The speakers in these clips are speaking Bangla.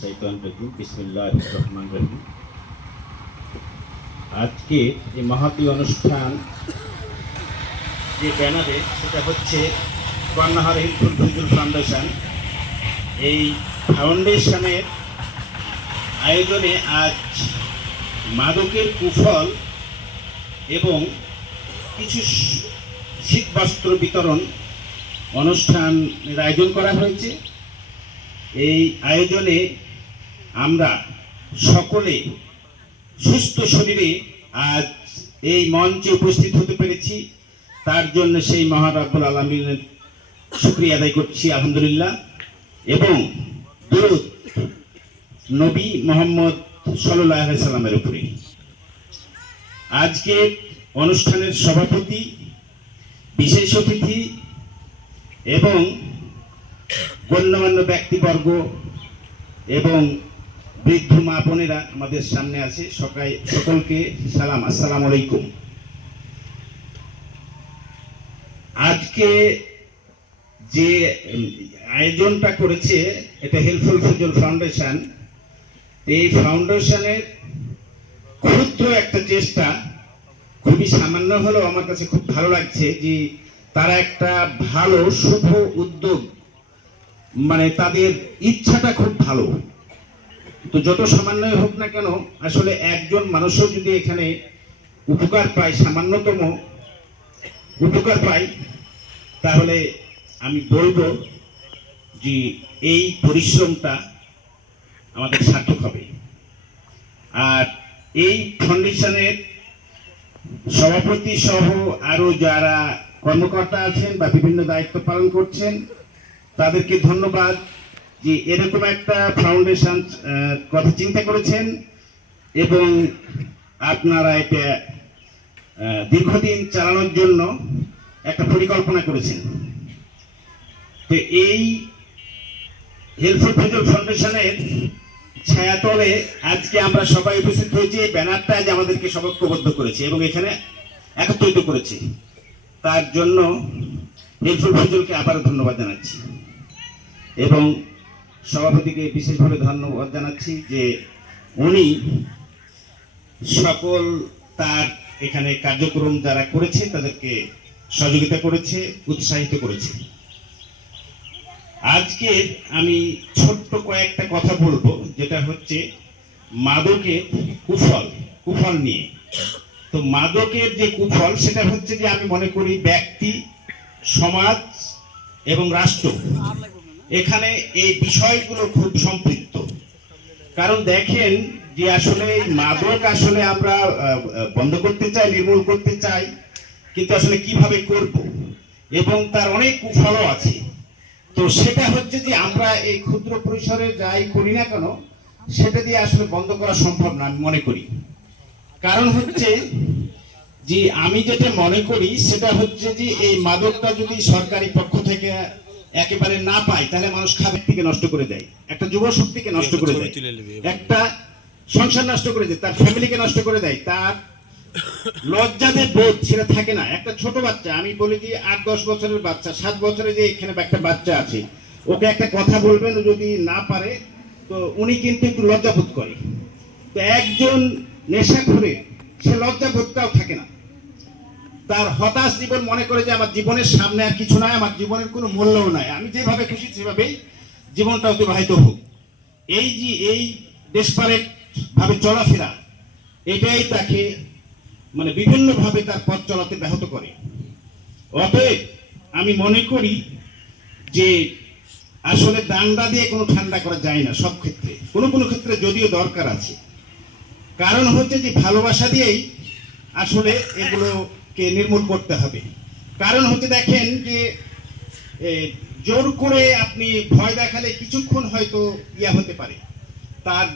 বিসমিল্লাহির রহমানির রহিম। আজকে এই মহতী অনুষ্ঠান যে ব্যানারে, সেটা হচ্ছে কর্ণাহার হিলফুল ফিজুল ফাউন্ডেশন। এই ফাউন্ডেশনের আয়োজনে আজ মাদকের কুফল এবং কিছু শীতবস্ত্র বিতরণ অনুষ্ঠানের আয়োজন করা হয়েছে। এই আয়োজনে আমরা সকলে সুস্থ শরীরে আজ এই মঞ্চে উপস্থিত হতে পেরেছি, তার জন্য সেই মহান রব্বুল আলামিনের শুকরিয়া আদায় করছি, আলহামদুলিল্লাহ। এবং দরুদ নবী মুহাম্মদ সাল্লাল্লাহু আলাইহি সাল্লামের উপরে। আজকে অনুষ্ঠানের সভাপতি, বিশেষ অতিথি এবং গণ্যমান্য ব্যক্তিবর্গ এবং বৃদ্ধ মা বোনেরা আমাদের সামনে আছে, সকলকে সালাম, আসসালামু আলাইকুম। আজকে যে আয়োজনটা করেছে এটা হেল্পফুল ফিজুল ফাউন্ডেশন। এই ফাউন্ডেশনের ক্ষুদ্র একটা চেষ্টা, খুবই সামান্য হলেও আমার কাছে খুব ভালো লাগছে যে তারা একটা ভালো শুভ উদ্যোগ, মানে তাদের ইচ্ছাটা খুব ভালো। তো যত সামান্যই হোক না কেন, আসলে একজন মানুষও যদি এখানে উপকার পায়, সামান্যতম উপকার পায়, তাহলে আমি বলবো যে এই পরিশ্রমটা আমাদের সার্থক হবে। আর এই ফাউন্ডেশনের সভাপতি সহ আরো যারা কর্মকর্তা আছেন বা বিভিন্ন দায়িত্ব পালন করছেন, তাদেরকে ধন্যবাদ যে এরকম একটা ফাউন্ডেশন কথা চিন্তা করেছেন এবং আপনারা এটা দীর্ঘদিন চালানোর জন্য একটা পরিকল্পনা করেছেন। তো এই হেল্পফুল ফিজুল ফাউন্ডেশনের ছায়াতলে আজকে আমরা সবাই উপস্থিত হয়েছি। এই ব্যানারটা আজ আমাদেরকে সবকবদ্ধ করেছে এবং এখানে একত্রিত করেছে, তার জন্য হেল্পফুল ফিজুলকে আবার ধন্যবাদ জানাচ্ছি এবং সভাপতিকে বিশেষভাবে ধন্যবাদ জানাচ্ছি যে উনি সকল তার এখানে কার্যক্রম যারা করেছে তাদেরকে সহযোগিতা করেছে, উৎসাহিত করেছে। আজকে আমি ছোট্ট কয়েকটা কথা বলবো, যেটা হচ্ছে মাদকের কুফল নিয়ে। তো মাদকের যে কুফল, সেটা হচ্ছে যে আমি মনে করি ব্যক্তি, সমাজ এবং রাষ্ট্র, এখানে এই বিষয়গুলো খুব সম্পৃক্ত। কারণ দেখেন যে আসলে মাদক আসলে আমরা বন্ধ করতে চাই, নির্মূল করতে চাই, কিন্তু আসলে কিভাবে করব, এবং তার অনেক কুফলও আছে। তো সেটা হচ্ছে যে আমরা এই ক্ষুদ্র পরিসরে যাই করি না কেন, সেটা দিয়ে আসলে বন্ধ করা সম্ভব না আমি মনে করি। কারণ হচ্ছে যে আমি যেটা মনে করি সেটা হচ্ছে যে এই মাদকটা যদি সরকারি পক্ষ থেকে একেবারে না পায়, তাহলে মানুষ খাবার থেকে নষ্ট করে দেয়, একটা যুব শক্তিকে নষ্ট করে দেয়, একটা সংসার নষ্ট করে দেয়, তার ফ্যামিলিকে নষ্ট করে দেয়, তার লজ্জাদের বোধ সেটা থাকে না। একটা ছোট বাচ্চা, আমি বলি যে 8-10 বছরের বাচ্চা, 7 বছরে যে এখানে একটা বাচ্চা আছে, ওকে একটা কথা বলবেন, যদি না পারে তো উনি কিন্তু একটু লজ্জাবোধ করে। তো একজন নেশাখোরে সে লজ্জাবোধটাও থাকে না, তার হতাশ জীবন মনে করে যে আমার জীবনের সামনে আর কিছু নাই, আমার জীবনের কোনো মূল্যও নাই, আমি যেভাবে খুশি সেভাবেই জীবনটা অতিবাহিত হোক। এই যে এই ডেসপারেট ভাবে চলাফেরা, এটাই তাকে মানে বিভিন্নভাবে তার পথ চলাতে ব্যাহত করে। অতএব আমি মনে করি যে আসলে দাঙ্গা দিয়ে কোনো ঠান্ডা করা যায় না সব ক্ষেত্রে, কোনো কোনো ক্ষেত্রে যদিও দরকার আছে। কারণ হচ্ছে যে ভালোবাসা দিয়েই আসলে এগুলোকে নির্মূল করতে হবে। কারণ হচ্ছে দেখেন যে জোর করে আপনি ভয় দেখালে কিছুক্ষণ হয়তো হতে পারে, তার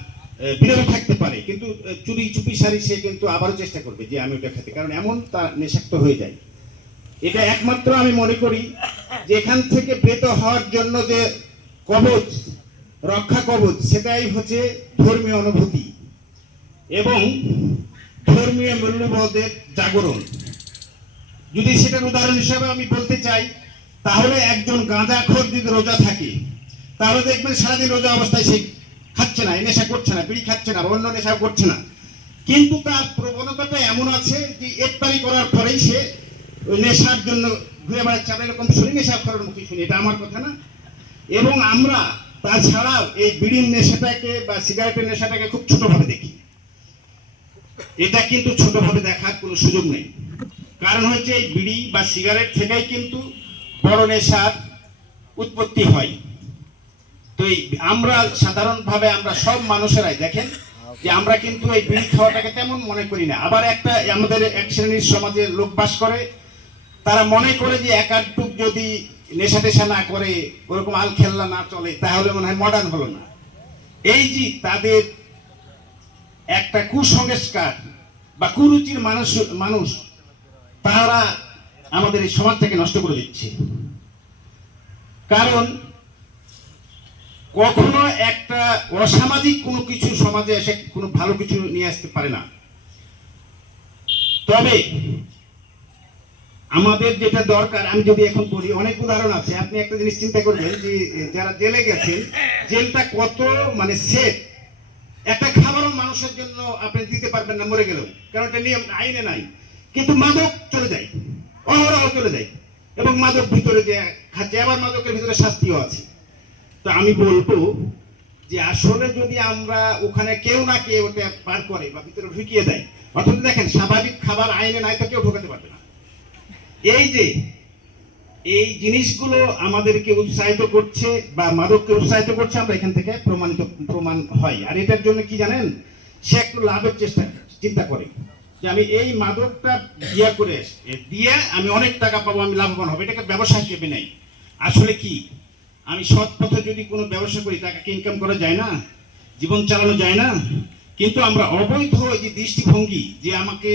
বিরত থাকতে পারে, কিন্তু চুরি চুপি সারি সে কিন্তু আবারও চেষ্টা করবে যে আমি ওটা খেতে, কারণ এমন তার নেশাক্ত হয়ে যায়। এটা একমাত্র আমি মনে করি যে এখান থেকে বেত হওয়ার জন্য যে কবচ, রক্ষা কবচ, সেটাই হচ্ছে ধর্মীয় অনুভূতি এবং ধর্মীয় মূল্যবোধের জাগরণ। যদি সেটার উদাহরণ হিসাবে আমি বলতে চাই, তাহলে একজন গাঁজাখোর যদি রোজা থাকে, তাহলে দেখবেন সারাদিন রোজা অবস্থায় সে খাচ্ছে না, এই নেশা করছে না, বিড়ি খাচ্ছে না, বা অন্য নেশা করছে না, কিন্তু তার প্রবণতাটা এমন আছে যে ইফতারি করার পরেই সে ওই নেশার জন্য ঘুরে বেড়াচ্ছে। আমরা এরকম শুনি, নেশা করার মুখে শুনি, এটা আমার কথা না। এবং আমরা তাছাড়াও এই বিড়ির নেশাটাকে বা সিগারেটের নেশাটাকে খুব ছোটভাবে দেখি। এটা কিন্তু ছোটভাবে দেখার কোনো সুযোগ নেই। কারণ হচ্ছে এই বিড়ি বা সিগারেট থেকেই কিন্তু বড় নেশার উৎপত্তি হয়। তো এই আমরা সাধারণভাবে আমরা সব মানুষেরাই দেখেন যে আমরা কিন্তু এই বিড়ি খাওয়াটাকে তেমন মনে করি না। আবার একটা আমাদের এক শ্রেণীর সমাজে লোক বাস করে, তারা মনে করে যে একাটুক যদি নেশা টেশা না করে, ওরকম আল খেলনা না চলে, তাহলে মনে হয় মডার্ন হলো না। এই যে তাদের একটা কুসংস্কার বা কুরুচির মানুষ তারা আমাদের এই সমাজটাকে নষ্ট করে দিচ্ছে। কারণ কখনো একটা অসামাজিক কোনো কিছু সমাজে এসে কোনো ভালো কিছু নিয়ে আসতে পারে না। তবে আমাদের যেটা দরকার, আমি যদি এখন বলি, অনেক উদাহরণ আছে। আপনি একটা জিনিস চিন্তা করবেন যে যারা জেলে গেছেন, জেলটা কত মানে সেফ। একটা খাবারও মানুষের জন্য আপনি দিতে পারবেন না মরে গেলেও, কারণ এটা নিয়ম আইনে নাই। কিন্তু মাদক চলে যায়, অহরহ চলে যায়, এবং মাদক ভিতরে যে খাচ্ছে, আবার মাদকের ভিতরে শাস্তিও আছে। তো আমি বলবো যে আসলে যদি আমরা ওখানে কেউ না কেউ ওটা পার করে বা ভিতরে ঢুকিয়ে দেয়, অথচ দেখেন স্বাভাবিক খাবার আইনে নাই তো কেউ ঢোকাতে পারবে না। এই যে এই জিনিসগুলো আমাদেরকে উৎসাহিত করছে বা মাদককে উৎসাহিত করছে, আমরা এখান থেকে প্রমাণ হয়। আর এটার জন্য কি জানেন, সে একটু লাভের চিন্তা করে যে আমি এই মাদকটা করে দিয়ে আমি অনেক টাকা পাবো, আমি লাভবান হবো, এটাকে ব্যবসা হিসেবে নেই। আসলে কি, আমি সৎ পথে যদি কোনো ব্যবসা করি, টাকাকে ইনকাম করা যায় না, জীবন চালানো যায় না। কিন্তু আমরা অবৈধ যে দৃষ্টিভঙ্গি, যে আমাকে